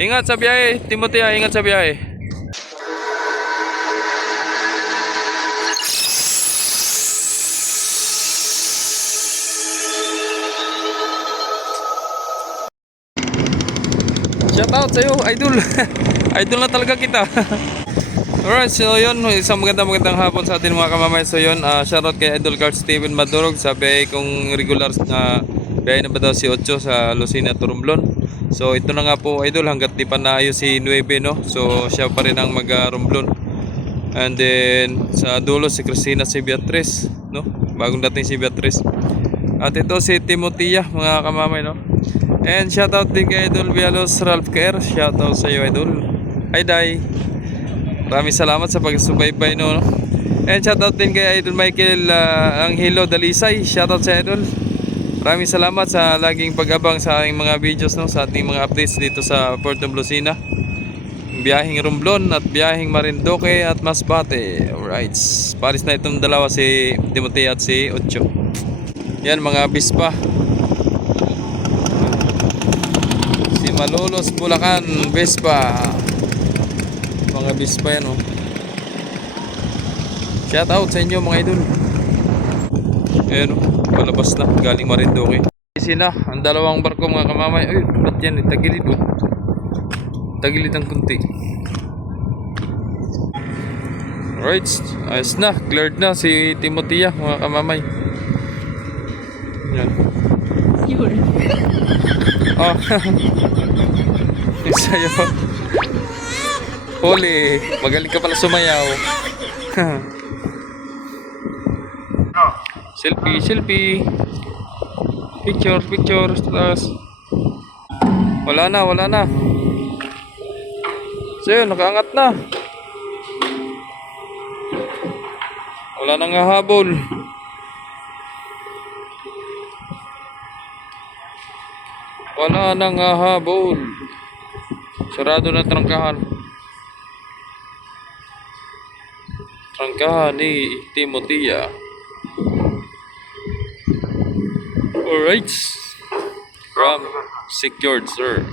Ingat sa biyahe, Timothy, ingat sa biyahe. Shout out sa'yo, idol. Idol na talaga kita. Alright, so yun, isang magandang hapon sa atin mga kamamay. So yun, shoutout kay Idol Carl Steven Madurog. Sabi kung regular na biyahe na ba daw si Ocho sa Lucena to Romblon. So ito na nga po idol, hanggat di pa naayos si Nueve, no. So siya pa rin ang mag-Romblon. And then sa dulo si Cristina, si Beatrice, no. Bagong dating si Beatrice. At ito si Timothea mga kamamay, no. And shoutout din kay Idol Vialos Ralph Care. Shoutout sa iyo idol. Hi Day. Maraming salamat sa pagsubaybay, no. And shoutout din kay Idol Michael Angelo Dalisay. Shoutout sa idol. Maraming salamat sa laging pag-abang sa aking mga videos, no, sa ating mga updates dito sa Port of Lucena. Biyaheng Romblon at biyaheng Marinduque at Masbate. Alright. Paris na itong dalawa, si Timothy at si Ocho. Yan mga bispa. Si Malolos Bulacan Vespa. Mga bispa yan, oh. Shout out sa inyo mga idol. Ayan, oh, palabas na galing Marinduque. Sila ang dalawang barko mga kamamay. Ay, ba't yan, tagilid, oh. Tagilid ang kunti. Alright, ayos na, cleared na si Timothea mga kamamay. Yan. Oh. Isayo. Huli, magaling ka pala sumayaw. Selfie. Picture. Tapos wala na. So yun, nakaangat na. Wala nang hahabol. Wala nang hahabol. Sarado na trangkahan. Trangkahan ni Timothea. Alright. From secured, sir.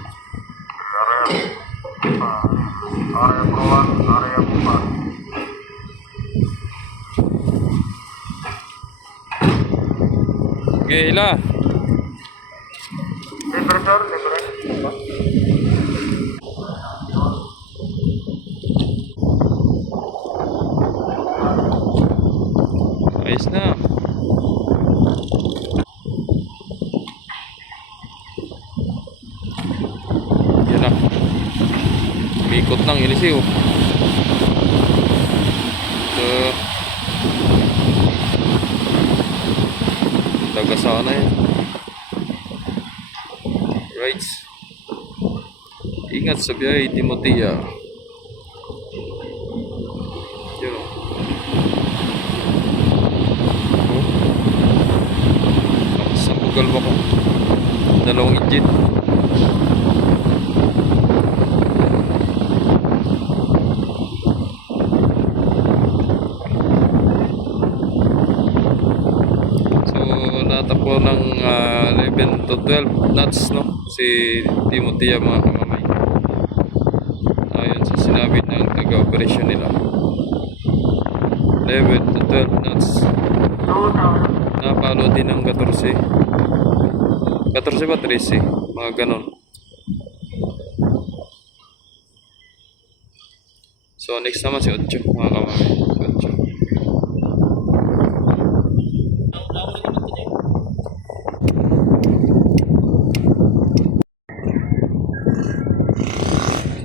Okay, hila. Libre, sir. Libre. Ayos na. Yan na. Mikot ng ilisiw. So taga sana yan. Right. Ingat sa biyahe, Timothea. Yan o. Nakasabugal ba ko? Dalawang engine. Natakbo ng 11 to 12 knots, no, si Timothea mga kamamay. Ayon sa sinabi ng taga-operasyon nila, 11 to 12 knots. Napalo din ng 14 ba 13, mga ganon. So next naman si Ocho mga kamamay. Ocho.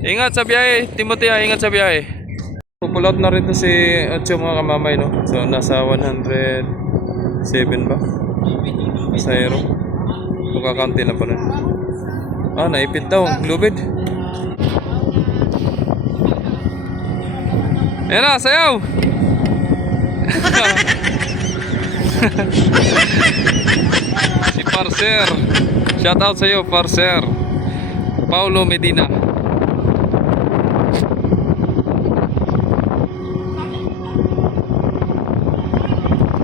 Ingat sa biyahe, Timothea, ingat sa biyahe. Pull out na rin to si Ocho mga kamamay, no. So nasa 107 ba? Pasahero. Kakaunti na pa rin. Naipit daw, lubid. Ayan na, sayaw! Si Parcer. Shout out sa iyo, Parcer. Paulo Medina.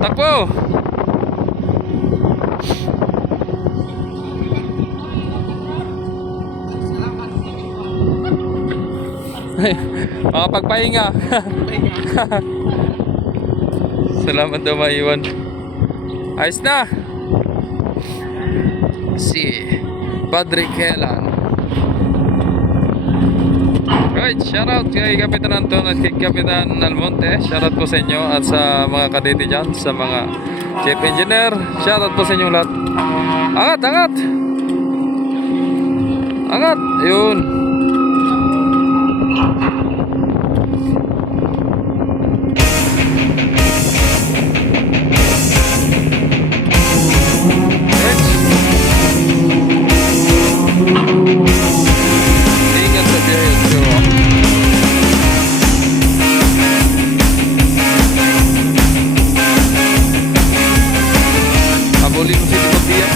Takbo! Makapagpahinga. Salamat daw maiwan. Ayos na. Si Padre Kelan. Right, shoutout kay Kapitan Anton at kay Kapitan Almonte. Shoutout po sa inyo at sa mga kadete dyan, sa mga chief engineer. Shoutout po sa inyo lahat. Angat, angat! Angat! Ayun. Ingat sa biyahe, bro. Habulin mo si Timotia.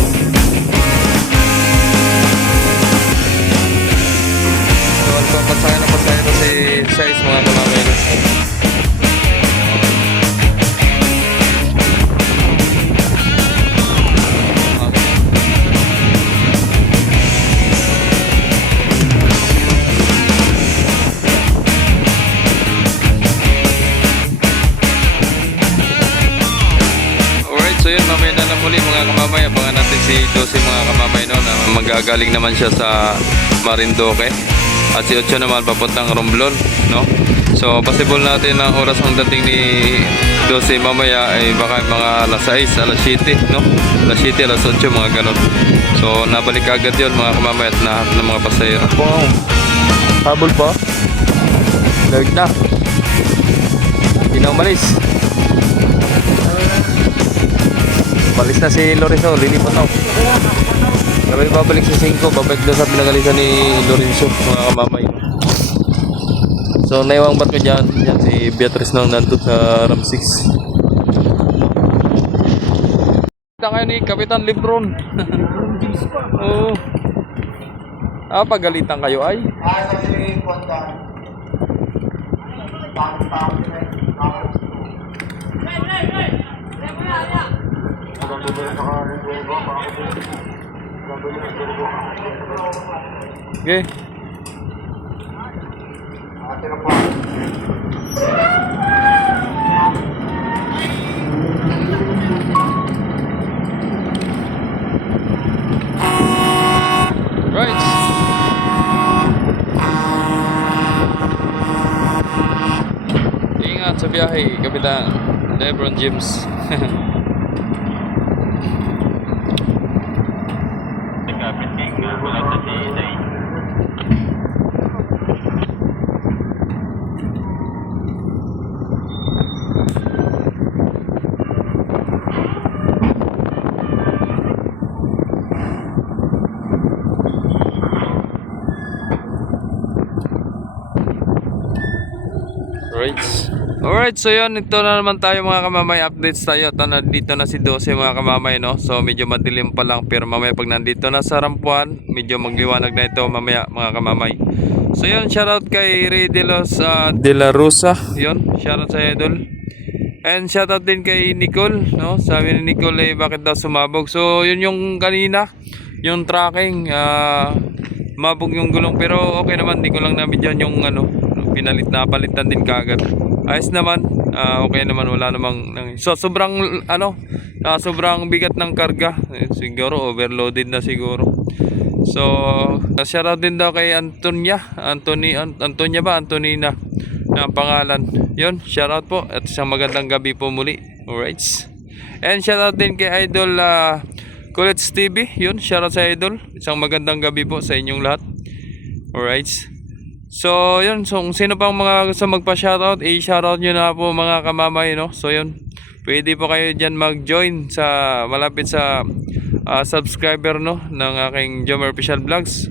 Ewan ko ang pasaya na si Sais mga kamamay. So yun, mamaya na lang muli mga kamamay. Abangan natin si Dose mga kamamay no, na magagaling naman siya sa Marinduque. At si Ocho naman papuntang Romblon, no? So possible natin ang oras ng dating ni Dose mamaya ay baka mga alas 6, alas 7, no? Alas 7, alas 8, mga ganun. So nabalik agad yun mga kamamay at nahanap ng mga pasahero. Wow! Habol pa? Lag na. Hindi na umalis. Balis na si Lorenzo, lilipat na. Kami babalik sa 5, babalik doon sa pinagalisan ni Lorenzo, mga kamamay. So naiwang bat ko dyan, yan si Beatrice nang nandun sa RAM 6. Kita kayo ni Kapitan Lebron. Oo. Pagalitan kayo ay? Okay. Right. Ingat sa biyahe, Kapitan Lebron James. Alright, so yun, ito na naman tayo mga kamamay, updates tayo. Nandito na si Dose mga kamamay, no? So medyo madilim pa lang, pero mamaya pag nandito na sa Rampuan, medyo magliwanag na ito mamaya mga kamamay. So yun, shoutout kay Ray De La Rosa, yun, shoutout sa idol. And shoutout din kay Nicole, no? Sabi ni Nicole eh, bakit daw sumabog. So yun yung kanina, yung tracking, mabog yung gulong, pero okay naman, di ko lang namin dyan yung ano, palitan din kaagad. Ayos naman, okay naman, wala namang so sobrang sobrang bigat ng karga, siguro overloaded na siguro. So shoutout din daw kay Antonina na ang pangalan. Yun, shoutout po at isang magandang gabi po muli. Alright, and shoutout din kay Idol Colets TV. Yun, shoutout sa Idol, isang magandang gabi po sa inyong lahat. Alright, so yun, so kung sino pang mga gusto magpa-shoutout, i-shoutout nyo na po mga kamamay, no? So yun, pwede po kayo dyan mag-join sa malapit sa subscriber, no, ng aking Jomar Official Vlogs.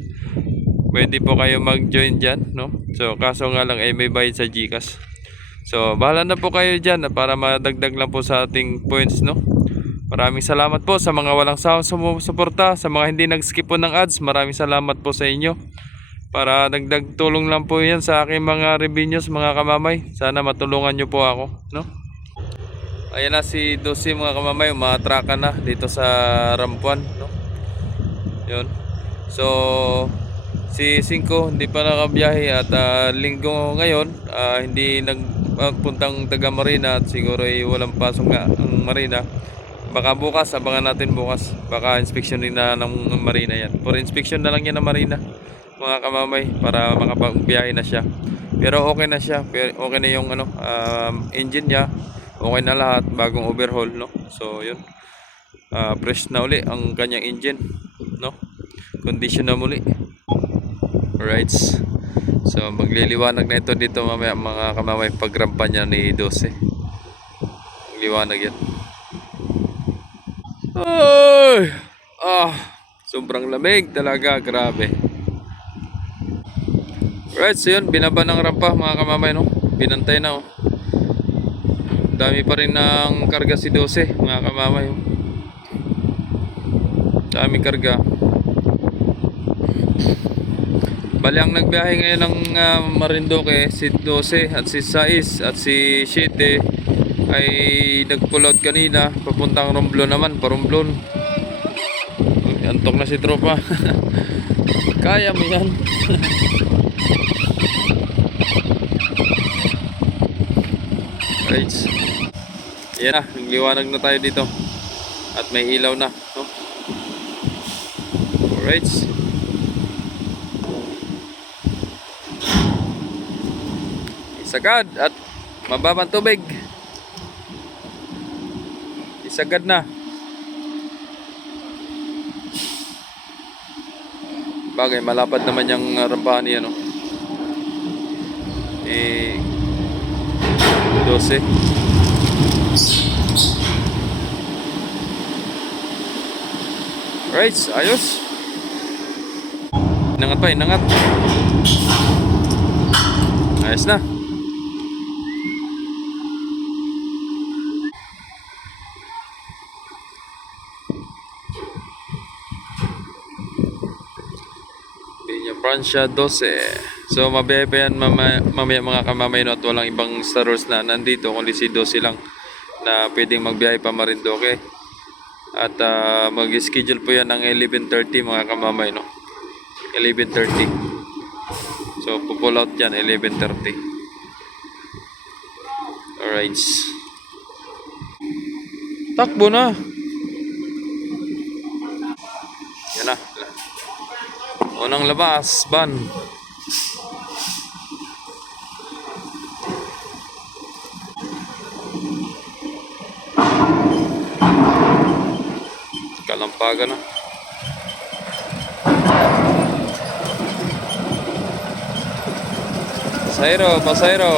Pwede po kayo mag-join dyan, no? So kaso nga lang ay may bayad sa GCash. So bahala na po kayo dyan para madagdag lang po sa ating points, no? Maraming salamat po sa mga walang sawang sumusuporta, sa mga hindi nag-skip po ng ads. Maraming salamat po sa inyo. Para dagdag tulong lang po yan sa aking mga revenues mga kamamay. Sana matulungan nyo po ako, no? Ayan na si Dose mga kamamay, umatraka na dito sa Rampuan, no? Yun. So Si Cinco hindi pa nakabiyahe at linggo ngayon, hindi nagpuntang taga Marina at siguro ay walang pasok nga ang Marina. Baka bukas, abangan natin bukas. Baka inspeksyonin na ng Marina yan. For inspection na lang yan ng Marina, mga kamamay, para makapagbiyahe na siya. Pero okay na siya. Okay na yung engine niya. Okay na lahat, bagong overhaul, no? So, yun. Fresh na uli ang kanyang engine, no? Condition na muli. Alright. So, magliliwanag na ito dito mamaya, mga kamamay, pagrampa niya ni 12. Magliwanag yan. Ay! Sobrang lamig talaga, grabe. Right, so yun, binaba ng rampa, mga kamamay, no? Binantay na, oh. Dami pa rin ng karga si 12, mga kamamay, oh. Dami karga. Bali, ang nagbiyahe ngayon ng Marinduque, si 12 at si 6 at si 7 ay nag-pull out kanina papuntang Romblon naman, Paromblon. Antok na si tropa. Kaya mo yan. Right. Yan na, nagliwanag na tayo dito at may ilaw na, no? Alright. Isagad at mababang tubig. Isagad na. Bagay, malapad naman yung rampahan niya, no? 12. Right, ayos. Inangat pa, inangat. Ayos na. Francia 12. So mabiyahe pa yan mamaya mga kamamay, no? At walang ibang Star Wars na nandito kundi si 12 lang na pwedeng magbiyahe pa Marinduque. At mag-schedule po yan ng 11:30, mga kamamay, no? 11:30. So pull out yan 11:30. Alright. Takbo na. Yan na. Unang labas, ban. Kalampagan na. Pasayro, pasayro.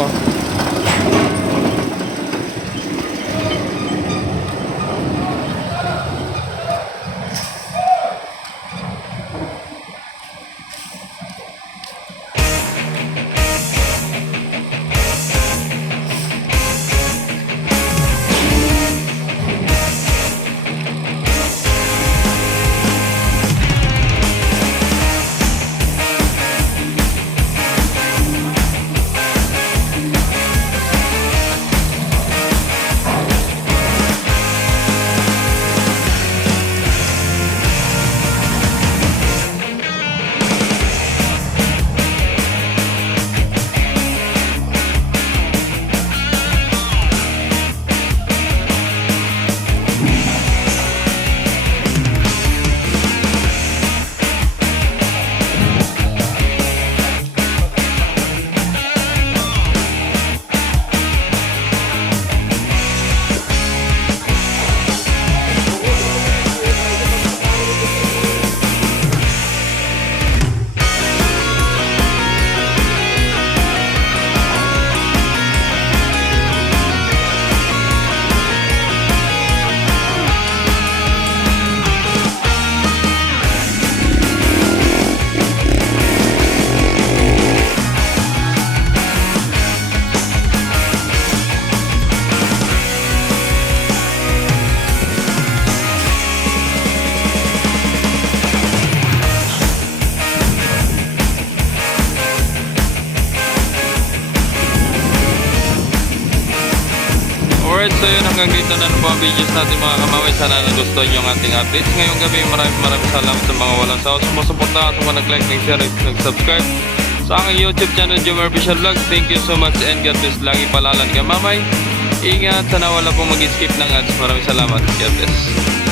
So yun, hanggang dito na po ang videos natin mga kamamay. Sana nagustuhan nyo ang ating updates. Ngayong gabi maraming salamat sa mga walang sawa sumusuporta at mga nag-like, nag-share at nag-subscribe sa aking YouTube channel, Jomar Official Vlog. Thank you so much and God bless. Lagi palalan kamamay. Ingat, sana wala pong mag-skip ng ads. Maraming salamat. God bless.